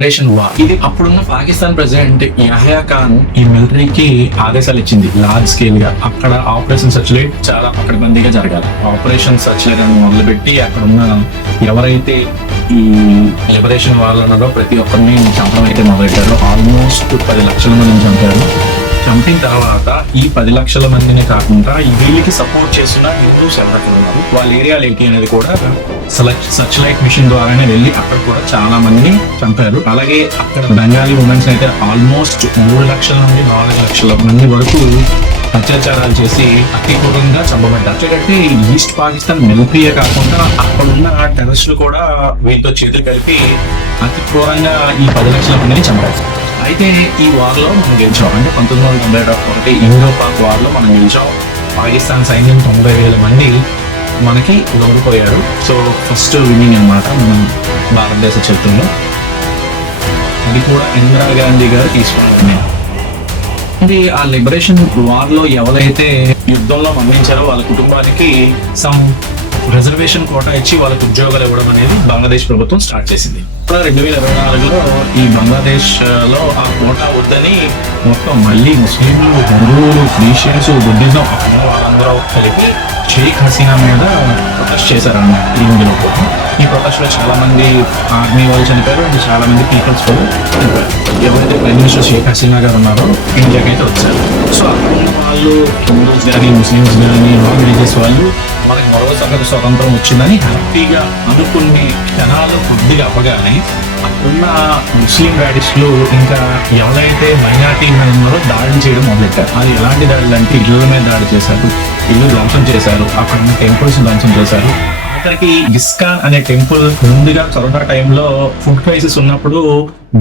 War. ఇది అప్పుడున్న Pakistan president Yahya Khan ఈ మిలిటరీకి ఆదేశాలు ఇచ్చింది లార్జ్ స్కేల్ గా. అక్కడ ఆపరేషన్ సర్చ్లైట్ చాలా పకడ్బందీగా జరగాలి. ఆపరేషన్ సర్చ్లైట్ అని మొదలుపెట్టి అక్కడ ఉన్న ఎవరైతే ఈ లిబరేషన్ వార్ ఉన్నారో ప్రతి ఒక్కరిని చంపడం అయితే మొదలెట్టారు. ఆల్మోస్ట్ 10 లక్షల మందిని చంపారు. చంపిన తర్వాత ఈ 10 లక్షల మందిని కాకుండా వీళ్ళకి సపోర్ట్ చేస్తున్న హిందూస్ ఎవరైతే ఉన్నారు వాళ్ళ ఏరియాలు ఏంటి అనేది కూడా సర్చ్లైట్ మిషన్ ద్వారానే వెళ్ళి అక్కడ కూడా చాలా మందిని చంపారు. అలాగే అక్కడ బెంగాలీ ఉమెన్స్ అయితే ఆల్మోస్ట్ 3 లక్షల నుండి 4 లక్షల మంది వరకు అత్యాచారాలు చేసి అతి క్రూరంగా చంపబడ్డారు. అంటే ఈస్ట్ పాకిస్తాన్ మిలిటరీయే కాకుండా అక్కడున్న టెర్రరిస్టులు కూడా వీటితో చేతులు కలిపి అతి క్రూరంగా ఈ 10 లక్షల మందిని చంపారు. అయితే ఈ వార్ లో మనం గెలిచాం. అంటే 1991 ఇండో పాక్ వార్ లో మనం గెలిచాం. పాకిస్తాన్ సైన్యం 90,000 మంది మనకి లొంగిపోయారు. సో ఫస్ట్ విన్నింగ్ అన్నమాట మన భారతదేశ చరిత్రలో. అది కూడా ఇందిరాగాంధీ గారు తీసుకున్నారు. అంటే ఆ లిబరేషన్ వార్ లో ఎవరైతే యుద్ధంలో మరణించారో వాళ్ళ కుటుంబానికి సమ్ రిజర్వేషన్ కోటా ఇచ్చి వాళ్ళకి ఉద్యోగాలు ఇవ్వడం అనేది బంగ్లాదేశ్ ప్రభుత్వం స్టార్ట్ చేసింది. 2024లో ఈ బంగ్లాదేశ్ లో ఆ కోటా వద్దని మొత్తం మళ్ళీ ముస్లింలు, హిందువులు, క్రిస్టియన్స్, బుద్ధిజం వాళ్ళందరూ కలిపి షేక్ హసీనా మీద ప్రొటెస్ట్ చేశారన్నమాట. ఈ ప్రొటెస్ట్ లో చాలా మంది ఆర్మీ వాళ్ళు చనిపోయారు అండ్ చాలా మంది పీపుల్స్ కూడా చనిపోయారు. ఎవరైతే ప్రైమ్ మినిస్టర్ షేక్ హసీనా గారు ఉన్నారో ఇండియాకి అయితే వచ్చారు. సో అక్కడ వాళ్ళు హిందూస్ కానీ ముస్లిమ్స్ కానీ నాన్ రిలీజియస్ వాళ్ళు మనకి మరోసారి స్వతంత్రం వచ్చిందని హ్యాపీగా అనుకునే క్షణాలు కొద్దిగా అవ్వగానే అక్కడున్న ముస్లిం రాడిస్టులు ఇంకా ఎవరైతే మైనార్టీ ఉన్నారో దాడులు చేయడం మొదలెట్టారు. అది ఎలాంటి దాడులు అంటే ఇళ్ళ మీద దాడి చేశారు, ఇల్లు ధ్వంసం చేశారు, అక్కడ ఉన్న టెంపుల్స్ ధ్వంసం చేశారు. అక్కడికి ఇస్కాన్ అనే టెంపుల్ ముందుగా కరోనా టైంలో ఫుడ్ క్రైసిస్ ఉన్నప్పుడు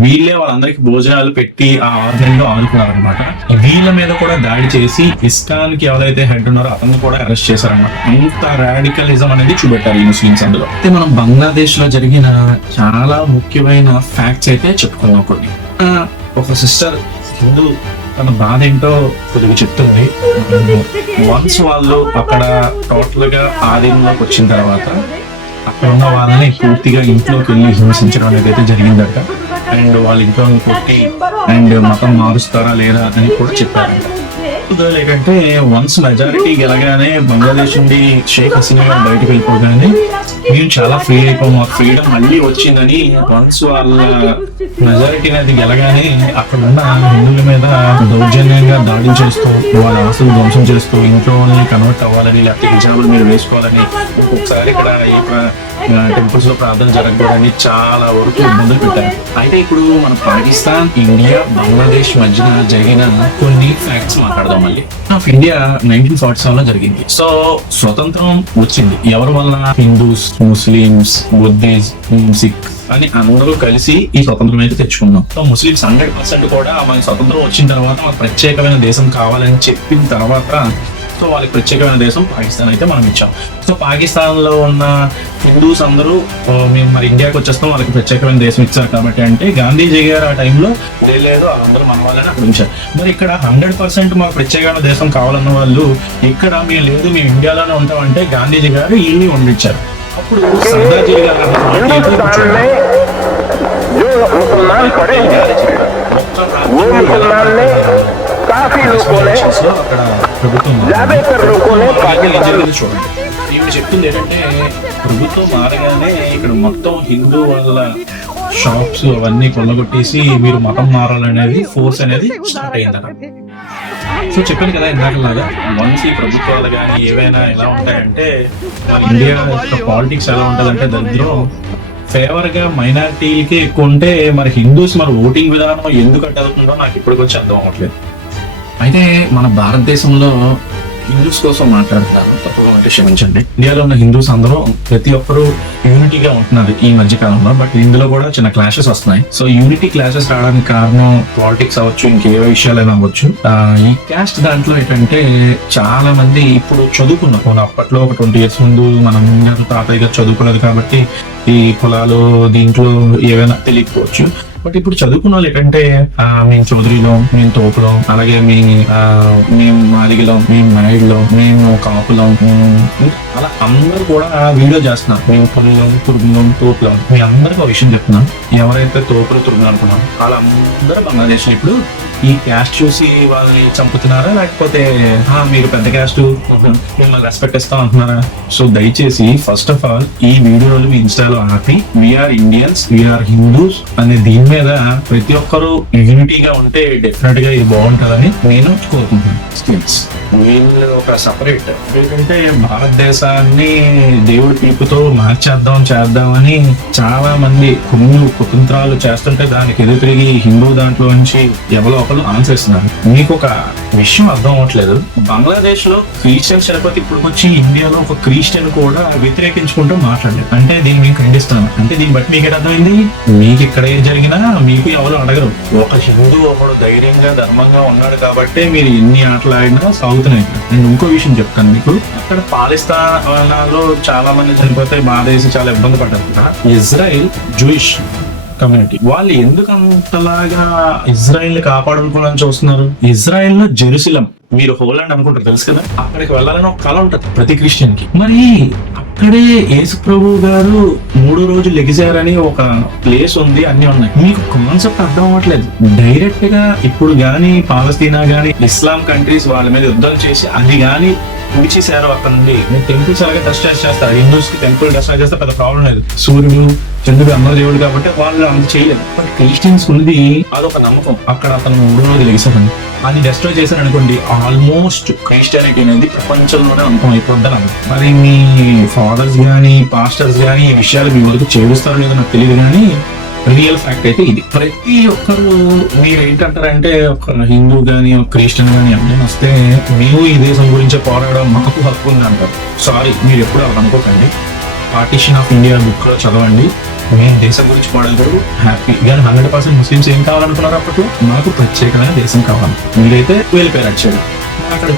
వీళ్ళే వాళ్ళందరికీ భోజనాలు పెట్టి ఆ ఆర్గనైజ్ ఆడుకున్నారు అనమాట. వీళ్ళ మీద కూడా దాడి చేసి ఇస్కాన్ కి ఎవరైతే హెడ్ ఉన్నారో అతన్ని కూడా అరెస్ట్ చేశారనమాట. అంత రాడికలిజం అనేది చూపెట్టారు ఈ ముస్లిమ్స్ అందులో. అయితే మనం బంగ్లాదేశ్ లో జరిగిన చాలా ముఖ్యమైన ఫ్యాక్ట్స్ అయితే చెప్పుకున్నాం. కొన్ని ఒక సిస్టర్ హిందూ తన బాధ ఏంటో కొద్దిగా చెప్తుంది. వన్స్ వాళ్ళు అక్కడ టోటల్ గా ఆధీనంలోకి వచ్చిన తర్వాత అక్కడ ఉన్న వాళ్ళని పూర్తిగా ఇంట్లోకి వెళ్ళి హింసించడం అనేది అయితే జరిగిందట. అండ్ వాళ్ళ ఇంట్లో కొట్టి అండ్ మతం మారుస్తారా లేదా అని కూడా చెప్పారంట. ఏంటంటే వన్స్ మెజారిటీ గెలగానే బంగ్లాదేశ్ నుండి షేక్ హసీనా గారు బయటకు వెళ్ళిపోగానే మేము చాలా ఫ్రీ అయిపోయాం, మాకు ఫ్రీడమ్ మళ్ళీ వచ్చిందని వన్స్ వాళ్ళ మెజారిటీ అనేది గెలగానే అక్కడ ఉన్న హిందువుల మీద దౌర్జన్యంగా దాడులు చేస్తూ వాళ్ళ ఆస్తులు ధ్వంసం చేస్తూ ఇంట్లో కన్వర్ట్ అవ్వాలని లేకపోతే హిజాబులు మీరు వేసుకోవాలని ఒకసారి ఇక్కడ టెంపుల్స్ లో ప్రార్థన జరగకూడదని చాలా వరకు ఇబ్బందులు పెట్టారు. అయితే ఇప్పుడు మన పాకిస్తాన్, ఇండియా, బంగ్లాదేశ్ మధ్యన జరిగిన కొన్ని ఫ్యాక్ట్స్ మాట్లాడదాం. మళ్ళీ ఆఫ్ ఇండియా 1947 లో జరిగింది. సో స్వతంత్రం వచ్చింది ఎవరి వల్ల? హిందూస్, ముస్లిమ్స్, బుద్ధిస్ట్, సిక్ అని అందరూ కలిసి ఈ స్వతంత్రం అయితే తెచ్చుకున్నాం. సో ముస్లిమ్స్ 100% కూడా మనకి స్వతంత్రం వచ్చిన తర్వాత మనకు ప్రత్యేకమైన దేశం కావాలని చెప్పిన తర్వాత సో వాళ్ళకి ప్రత్యేకమైన దేశం పాకిస్తాన్ అయితే మనం ఇచ్చాం. సో పాకిస్తాన్ లో ఉన్న హిందూస్ అందరూ మేము మరి ఇండియాకి వచ్చేస్తాం, వాళ్ళకి ప్రత్యేకమైన దేశం ఇచ్చారు కాబట్టి అంటే గాంధీజీ గారు ఆ టైంలో లేదు వాళ్ళందరూ మన వాళ్ళని అక్కడ ఉంచారు. మరి ఇక్కడ 100% మాకు ప్రత్యేకమైన దేశం కావాలన్న వాళ్ళు ఇక్కడ మేము లేదు మేము ఇండియాలోనే ఉంటామంటే గాంధీజీ గారు ఇల్లు వండించారు. అప్పుడు సర్దార్జీ గారు అక్కడ ప్రభుత్వం చూడండి. ఈమె చెప్తుంది ఏంటంటే ప్రభుత్వం మారగానే ఇక్కడ మొత్తం హిందూ వాళ్ళ షాప్స్ అవన్నీ కొల్లగొట్టేసి మీరు మతం మారాలనేది ఫోర్స్ అనేది స్టార్ట్ అయిందట. సో చెప్పాను కదా ఇందాకలాగా వన్స్ ఈ ప్రభుత్వాలు కానీ ఏవైనా ఎలా ఉంటాయంటే ఇండియా యొక్క పాలిటిక్స్ ఎలా ఉంటుందంటే దరిద్రం ఫేవర్ గా మైనారిటీకి ఎక్కువ ఉంటే మరి హిందూస్ మరి ఓటింగ్ విధానం ఎందుకు అడ్డుతుందో నాకు ఇప్పటికొచ్చి అర్థం అవ్వట్లేదు. అయితే మన భారతదేశంలో హిందూస్ కోసం మాట్లాడతాను, తప్పగా అంటే క్షమించండి. ఇండియాలో ఉన్న హిందూస్ అందరూ ప్రతి ఒక్కరు యూనిటీగా ఉంటున్నారు ఈ మధ్య కాలంలో. బట్ ఇందులో కూడా చిన్న క్లాషెస్ వస్తున్నాయి. సో యూనిటీ క్లాషెస్ రావడానికి కారణం పాలిటిక్స్ అవ్వచ్చు, ఇంకే విషయాలైనా అవ్వచ్చు. ఈ క్యాస్ట్ దాంట్లో ఏంటంటే చాలా మంది ఇప్పుడు చదువుకున్నాం. అప్పట్లో ఒక 20 years ముందు మనం తాతయ్య గారు చదువుకున్నారు కాబట్టి ఈ కులాలు దీంట్లో ఏవైనా తెలియకపోవచ్చు. బట్ ఇప్పుడు చదువుకున్న వాళ్ళు ఏంటంటే మేము చౌదరిలో, మేము తోపులో, అలాగే మేము మాదిగలో, మేము నాయుడులో, మేము కాపులో, అలా అందరూ కూడా వీడియో చేస్తున్నాం. మేము పులిలో, తురుగులో, తోపులో. మీ అందరికీ ఒక విషయం చెప్తున్నాం. ఎవరైతే తోపులు, తురుగులు అనుకున్నాం వాళ్ళందరూ బంగ్లాదేశ్ లో ఇప్పుడు ఈ క్యాస్ట్ చూసి వాళ్ళని చంపుతున్నారా, లేకపోతే మీరు పెద్ద క్యాస్ట్ మిమ్మల్ని రెస్పెక్ట్ ఇస్తాం అంటున్నారా? సో దయచేసి ఫస్ట్ ఆఫ్ ఆల్ ఈ వీడియోలు మీ ఇన్స్టాలో ఆపి వీఆర్ ఇండియన్స్, వీఆర్ హిందూస్ అనే దీని మీద ప్రతి ఒక్కరూ యూనిటీగా ఉంటే డెఫినెట్ గా ఇది బాగుంటుందని నేను కోరుకుంటున్నాను. వీళ్ళు ఒక సపరేట్ ఏంటంటే భారతదేశాన్ని దేవుడి పిలుపుతో చేద్దామని చాలా మంది కొన్ని కుతంత్రాలు చేస్తుంటే దానికి ఎదురు తిరిగి హిందూ దాంట్లో నుంచి ఎవరో ఒకరు ఆన్సర్ ఇస్తున్నారు. మీకు ఒక విషయం అర్థం అవ్వట్లేదు. బంగ్లాదేశ్ లో క్రిస్టియన్స్ చనిపోతే ఇప్పుడు వచ్చి ఇండియాలో ఒక క్రిస్టియన్ కూడా వ్యతిరేకించుకుంటూ మాట్లాడలేదు. అంటే దీన్ని మేము ఖండిస్తున్నాం. అంటే దీన్ని బట్టి మీకు అర్థమైంది, మీకు ఇక్కడ ఏం జరిగినా మీకు ఎవరు అడగరు. ఒక హిందూ ఒకడు ధైర్యంగా ధర్మంగా ఉన్నాడు కాబట్టి మీరు ఎన్ని ఆటలు ఆడినా సాగుతున్నాయి. నేను ఇంకో విషయం చెప్తాను మీకు. అక్కడ పాలిస్తాన్లో చాలా మంది చనిపోతే బాధేసి చాలా ఇబ్బంది పడ్డారు. ఇజ్రాయెల్ జూయిష్ కమ్యూనిటీ వాళ్ళు ఎందుకు అంతలాగా ఇజ్రాయెల్ ని కాపాడాలనుకోవడానికి చూస్తున్నారు? ఇజ్రాయెల్ లో జెరూసలేం, మీరు హోలాండ్ అనుకుంటారు తెలుసు కదా, అక్కడికి వెళ్ళాలని ఒక కళ ఉంటది ప్రతి క్రిస్టియన్ కి. మరి అక్కడే యేసు ప్రభు గారు 3 రోజులు లెగిసారని ఒక ప్లేస్ ఉంది, అన్ని ఉన్నాయి. మీకు కాన్సెప్ట్ అర్థం అవ్వట్లేదు. డైరెక్ట్ గా ఇప్పుడు గానీ పాలస్తీనా గానీ ఇస్లాం కంట్రీస్ వాళ్ళ మీద యుద్ధం చేసి అది గానీ విడిచేశారు అక్కడ నుండి. టెంపుల్స్ అలాగే డస్ట్రైజ్ చేస్తారు. హిందూస్ కి టెంపుల్ డస్ట్రైజ్ చేస్తే పెద్ద ప్రాబ్లం లేదు. సూర్యుడు చంద్రుడు అందరూ దేవుడు కాబట్టి వాళ్ళు అంత చేయలేదు. బట్ క్రిస్టియన్స్ ఉంది అదొక నమ్మకం. అక్కడ అతను 3 రోజులు లెగిసారని అది డెస్ట్రాయ్ చేశారు అనుకోండి, ఆల్మోస్ట్ క్రిస్టియానిటీ అనేది ప్రపంచంలోనే అంతం అయిపోద్దని. మరి మీ ఫాదర్స్ గానీ పాస్టర్స్ గానీ ఈ విషయాలు మీ వరకు చేరుస్తారో లేదో నాకు తెలియదు, కానీ రియల్ ఫ్యాక్ట్ అయితే ఇది. ప్రతి ఒక్కరు మీరు ఏంటంటారంటే ఒక హిందూ గానీ ఒక క్రిస్టియన్ గానీ అన్నీ వస్తే మేము ఈ దేశం గురించి పోరాడడం మాకు హక్కు ఉంది అంటారు. సారీ, మీరు ఎప్పుడు అలా అనుకోకండి. పార్టీషన్ ఆఫ్ ఇండియా బుక్ లో చదవండి. మేము దేశం గురించి పోరాడగలరు హ్యాపీ. కానీ 100% ముస్లిమ్స్ ఏం కావాలనుకున్నారు అప్పట్లో? మాకు ప్రత్యేకమైన దేశం కావాలి. మీరైతే వెళ్ళిపోయారు వచ్చాడు. అక్కడ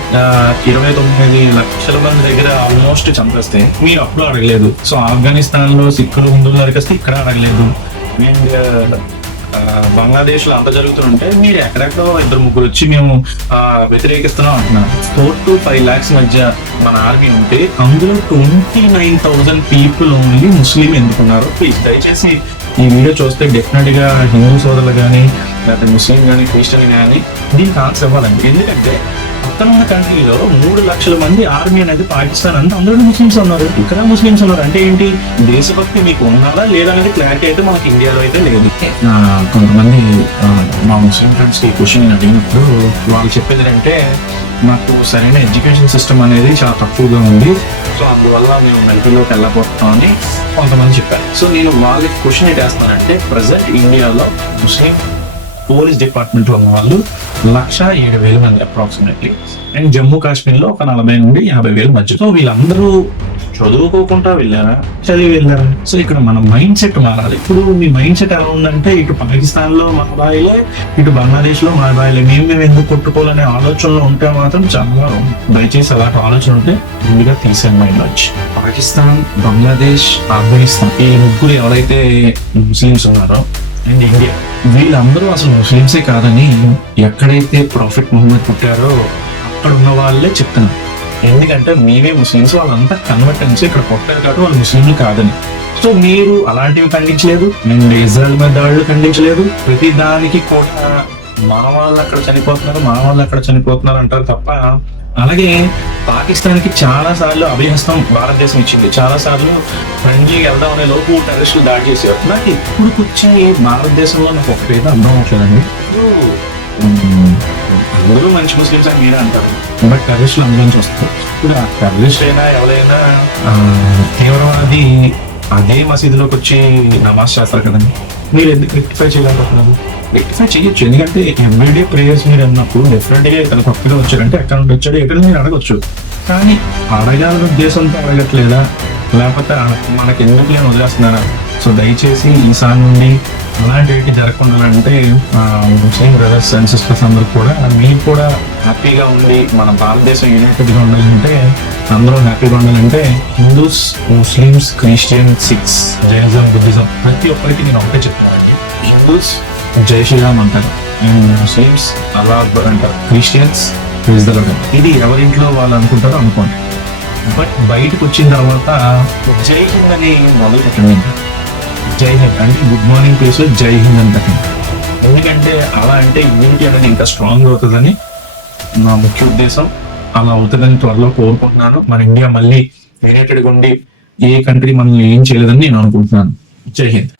29 లక్షల మంది దగ్గర ఆల్మోస్ట్ చంపేస్తే మీరు అప్పుడు అడగలేదు. సో ఆఫ్ఘనిస్తాన్ లో సిక్కులు హిందువులు నరికేస్తే ఇక్కడ అడగలేదు. అండ్ బంగ్లాదేశ్ లో అంత జరుగుతుంటే మీరు ఎక్కడెక్కడో 2-3 వచ్చి మేము వ్యతిరేకిస్తున్నాం అంటున్నారు. 4 to 5 lakhs మధ్య మన ఆర్మీ ఉంటే అందులో 29,000 పీపుల్ ఓన్లీ ముస్లిం ఎందుకున్నారు? ప్లీజ్ దయచేసి ఈ వీడియో చూస్తే డెఫినెట్ గా హిందూ సోదరులు కానీ లేకపోతే ముస్లిం కానీ క్రిస్టియన్ కానీ దీనికి ఆన్సర్ ఇవ్వాలండి. ఎందుకంటే పక్కన ఉన్న కంట్రీలో 3 లక్షల మంది ఆర్మీ అనేది పాకిస్తాన్ అంతా అందరూ ముస్లిమ్స్ ఉన్నారు, ఇక్కడ ముస్లిమ్స్ ఉన్నారు. అంటే ఏంటి, దేశభక్తి మీకు ఉన్నదా లేదా అనేది క్లారిటీ అయితే మనకి ఇండియాలో అయితే లేదు. కొంతమంది మా ముస్లిం ఫ్రెండ్స్ ఈ క్వశ్చన్ నేను అడిగినప్పుడు వాళ్ళు చెప్పేది అంటే మాకు సరైన ఎడ్యుకేషన్ సిస్టమ్ అనేది చాలా తక్కువగా ఉంది, సో అందువల్ల మేము మిలిటరీలోకి వెళ్ళబోతున్నామని కొంతమంది చెప్పారు. సో నేను వాళ్ళకి క్వశ్చన్ ఏంటి వేస్తానంటే, ప్రజెంట్ ఇండియాలో ముస్లిం పోలీస్ డిపార్ట్మెంట్ లో ఉన్న వాళ్ళు 107,000 మంది అప్రాక్సిమేట్లీ. అండ్ జమ్మూ కాశ్మీర్ లో ఒక 40 నుండి 50,000 మధ్య. సో వీళ్ళందరూ చదువుకోకుండా వెళ్ళారా, చదివి వెళ్ళారా? సో ఇక్కడ మన మైండ్ సెట్ మారాలి. ఇప్పుడు మీ మైండ్ సెట్ ఎలా ఉందంటే, ఇటు పాకిస్తాన్ లో మన బాయిలే, ఇటు బంగ్లాదేశ్ లో మన బాయిలే, మేము ఎందుకు కొట్టుకోవాలనే ఆలోచనలో ఉంటే మాత్రం చాలా దయచేసి అలాంటి ఆలోచన ఉంటే ముందుగా తీసే మైండ్ వచ్చి. పాకిస్తాన్, బంగ్లాదేశ్, ఆఫ్ఘనిస్తాన్ ఈ 3 ఎవరైతే ముస్లిమ్స్ ఉన్నారో అండ్ ఇండియా, వీళ్ళందరూ అసలు ముస్లిమ్సే కాదని ఎక్కడైతే ప్రాఫిట్ ముహమ్మద్ పుట్టారో అక్కడ ఉన్న వాళ్ళే చెప్తున్నారు. ఎందుకంటే మేమే ముస్లిమ్స్, వాళ్ళంతా కన్వర్టెన్స్ ఇక్కడ పుట్టారు కాబట్టి వాళ్ళు ముస్లింలు కాదని. సో మీరు అలాంటివి ఖండించలేదు అండ్ ఇజ్రాయెల్ మీద దాడులు ఖండించలేదు. ప్రతి దానికి కూడా మన వాళ్ళు అక్కడ చనిపోతున్నారు అంటారు తప్ప. అలాగే పాకిస్తాన్ కి చాలా సార్లు అభయహస్తం భారతదేశం ఇచ్చింది, చాలా సార్లు ఫ్రెండ్లీగా వెళ్దాం అనే లోపు టెర్రరిస్టులు దాడి చేసేవారు. నాకు ఇప్పుడు వచ్చే భారతదేశంలో నాకు ఒకటైతే అర్థం అవట్లేదండి. అందరూ మంచి ముస్లిమ్స్ అని మీరే అంటారు, బట్ టెర్రరిస్టులు అందులోంచి వస్తారు. ఇప్పుడు ఆ టెర్రరిస్ట్ అయినా ఎవరైనా తీవ్రవాది అదే మసీదులోకి వచ్చి నమాజ్ చేస్తారు కదండి, మీరు ఎందుకు రెక్టిఫై చేయాలనుకుంటున్నారు? రెక్టిఫై చేయొచ్చు, ఎందుకంటే ఎవ్రీడే ప్రేయర్స్ మీరు అన్నప్పుడు డెఫినెట్ గా ఇతను కొత్తగా వచ్చారంటే ఎక్కడ నుండి వచ్చాడు ఎక్కడ మీరు అడగొచ్చు. కానీ అడగాలని ఉద్దేశంతో అడగట్లేదా, లేకపోతే మనకి ఎందుకు నేను వదిలేస్తున్నారా? సో దయచేసి ఈసారి నుండి అలాంటివి జరగకుండా అంటే ముస్లిం బ్రదర్స్ అండ్ సిస్టర్స్ అందరూ కూడా మీరు కూడా హ్యాపీగా ఉండి మన భారతదేశం యునైటెడ్గా ఉండాలంటే, అందరూ హ్యాపీగా ఉండాలంటే Hindus, Muslims, Christian, Sikhs, Jainism, Buddhism ప్రతి ఒక్కరికి నేను ఒకటే చెప్తున్నానండి. హిందూస్ జై శ్రీరామ్ అంటారు, అండ్ ముస్లిమ్స్ అల్లా అక్బర్ అంటారు, క్రిస్టియన్స్ ప్రైజ్ ద లార్డ్. ఇది ఎవరింట్లో వాళ్ళు అనుకుంటారో అనుకోండి. బట్ బయటకు వచ్చిన తర్వాత జై హింద్ అని మొదలు పెట్టండి. జై హింద్ అంటే గుడ్ మార్నింగ్ ప్లేస్ లో జై హింద్ అని పెట్టండి. ఎందుకంటే అలా అంటే ఇమ్యూనిటీ అనేది ఇంకా స్ట్రాంగ్ అవుతుందని నా ముఖ్య ఉద్దేశం. అలా అవుతుందని త్వరలో కోరుకుంటున్నాను. మన ఇండియా మళ్ళీ యునైటెడ్గా ఉండి ఏ కంట్రీ మనల్ని ఏం చేయలేదని నేను అనుకుంటున్నాను. జై హింద్.